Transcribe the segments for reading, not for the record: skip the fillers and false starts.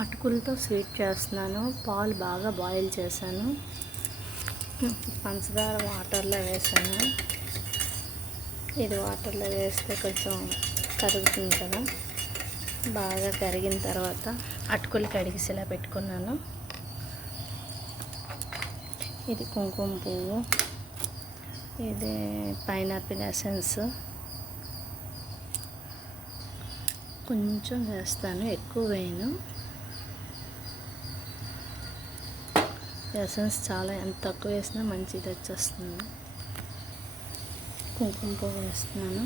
అటుకులతో స్వీట్ చేస్తున్నాను. పాలు బాగా బాయిల్ చేశాను. పంచదార వాటర్లో వేసాను. ఇది వాటర్లో వేస్తే కొంచెం కరుగుతుంది కదా. బాగా కరిగిన తర్వాత అటుకులు కడిగిసేలా పెట్టుకున్నాను. ఇది కుంకుమ పువ్వు, ఇది పైనాపిల్ ఎసెన్స్ కొంచెం వేస్తాను, ఎక్కువ వేయను. ఎసెన్స్ చాలా ఎంత తక్కువ వేసినా మంచిది వచ్చేస్తుంది. కుంకుమ పువ్వు వేస్తున్నాను.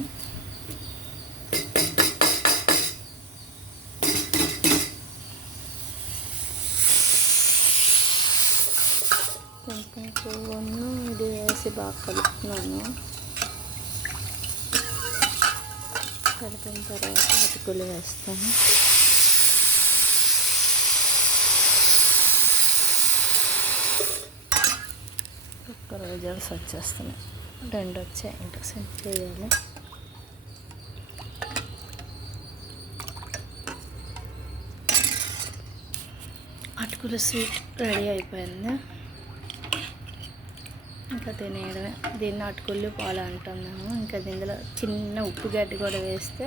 కుంకుమ పువ్వును ఇది వేసి బాగా కలుపుతున్నాను. కలిపిన తర్వాత అటుకులు వేస్తాను. కుక్కర్ విజిల్స్ వచ్చేస్తున్నాయి. 2 వచ్చాయి, ఇంకా సెట్ చేయాలి. అటుకుల స్వీట్ రెడీ అయిపోయింది. ఇంకా తినేయడమే. దీన్ని అటుకులు పాలు అంటున్నాము. ఇంకా దీనిలో చిన్న ఉప్పు గడ్డి కూడా వేస్తే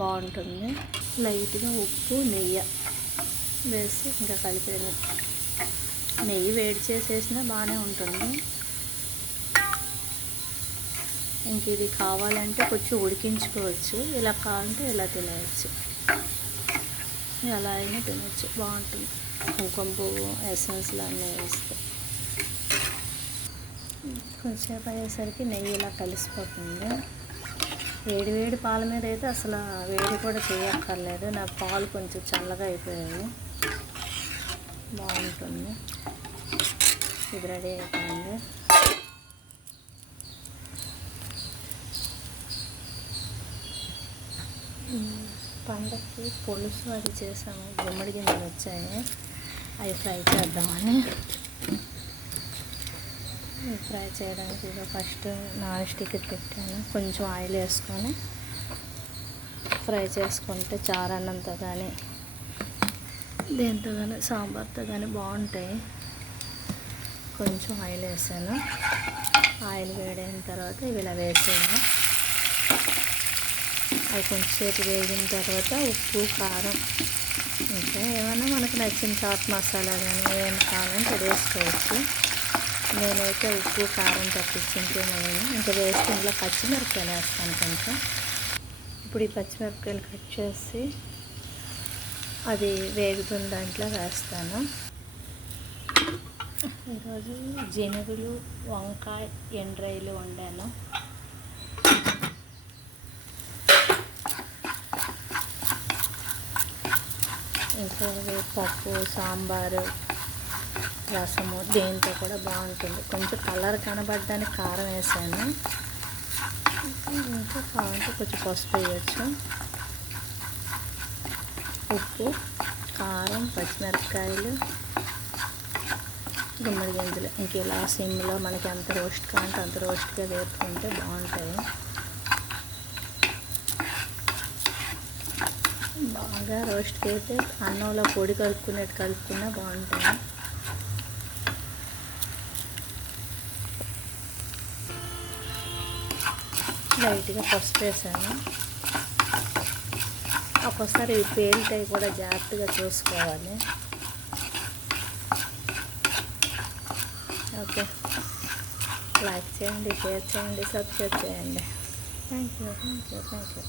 బాగుంటుంది. లైట్గా ఉప్పు నెయ్యి వేసి ఇంకా కలిపేది. నెయ్యి వేడి చేసేసినా బాగానే ఉంటుంది. ఇంక ఇది కావాలంటే కొంచెం ఉడికించుకోవచ్చు, ఇలా కావాలంటే ఇలా తినేయచ్చు, ఎలా అయినా తినచ్చు, బాగుంటుంది. కుంకుమ పువ్వు ఎసెన్స్లు అన్నీ వేస్తే కొంచెంసేపు అయ్యేసరికి నెయ్యి ఇలా కలిసిపోతుంది. వేడి వేడి పాల మీద అయితే అసలు వేడి కూడా చేయక్కర్లేదు. నా పాలు కొంచెం చల్లగా అయిపోయాయి, బాగుంటుంది. ఇది రెడీ అయిపోయింది. పండగకి పులుసు అది చేసాము. గుమ్మడి గింజలు వచ్చాయి, అవి ఫ్రై చేద్దామని. ఫ్రై చేయడానికి ఇక ఫస్ట్ నాన్ స్టిక్ పెట్టాను. కొంచెం ఆయిల్ వేసుకొని ఫ్రై చేసుకుంటే చారన్నంతో కానీ దేంతో కానీ సాంబార్తో కానీ బాగుంటాయి. కొంచెం ఆయిల్ వేసాను. ఆయిల్ వేడైన తర్వాత ఇవి ఇలా వేసాను. అవి కొంచెంసేపు వేగిన తర్వాత ఉప్పు కారం ఇంకా ఏమైనా మనకు నచ్చిన చాట్ మసాలా కానీ ఏమైనా కావాలంటే వేసుకోవచ్చు. నేనైతే ఉప్పు కారం తప్పించుకుంటేనే ఇంకా వేస్తే ఇంట్లో పచ్చిమిరపకాయలు వేస్తాను కొంచెం. ఇప్పుడు ఈ పచ్చిమిరపకాయలు కట్ చేసి అది వేగుతున్న దాంట్లో వేస్తాను. ఈరోజు జనుగులు, వంకాయ, ఎండ్రాయిలు వండాను. ఇంకా పప్పు, సాంబారు, రసము దేంతో కూడా బాగుంటుంది. కొంచెం కలర్ కనబడడానికి కారం వేసాను. ఇంకా కావాలంటే కొంచెం పసుపు వేయచ్చు. ఉప్పు, కారం, పచ్చిమిరపకాయలు, గుమ్మడి గింజలు ఇంక ఇలా సిమ్లో మనకి ఎంత రోస్ట్ కావాలంటే అంత రోస్ట్గా వేపుకుంటే బాగుంటాయి. బాగా రోస్ట్కి అయితే అన్నంలో పొడి కలుపుకున్నా బాగుంటాయి. లైట్గా పసుపు వేసాను. ఒక్కోసారి పేలుతాయి కూడా, జాగ్రత్తగా చూసుకోవాలి. ఓకే, లైక్ చేయండి, షేర్ చేయండి, సబ్స్క్రైబ్ చేయండి. Thank you.